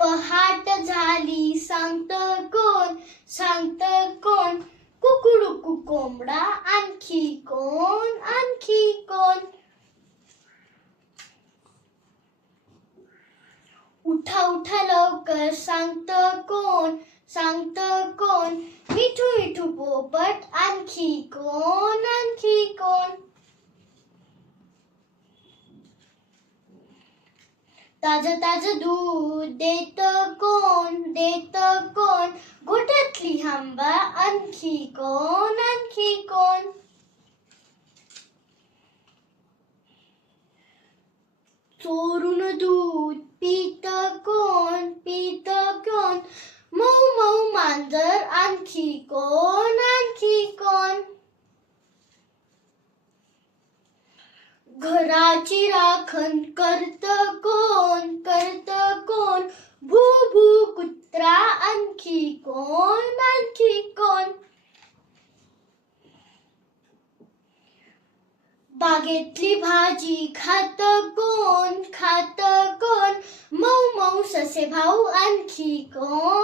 पहाट झाली सांगत कोण, सांगत कोण, कुकुडुकू कोंबडा, आणखी कोण, आणखी कोण. उठा उठा लवकर सांगत कोण, सांगत कोण, मिठू मिठू पोपट, आणखी कोण, आणखी कोण. ताज ताज दूध देत कोण, देत कोण, गोठ्यातली हंबा, आणखी कोण, आणखी कोण. चोरून दूध पीत कोण, पीत कोण, मऊ मऊ मांजर, आणखी कोण, आणखी कोण. घराची राखण करत कोण, करत कोण, भू भू कुत्रा, आणखी कोण, आणखी कोण. बागेतली भाजी खात कोण, खात कोण, मऊ मऊ ससे भाऊ, आणखी कोण.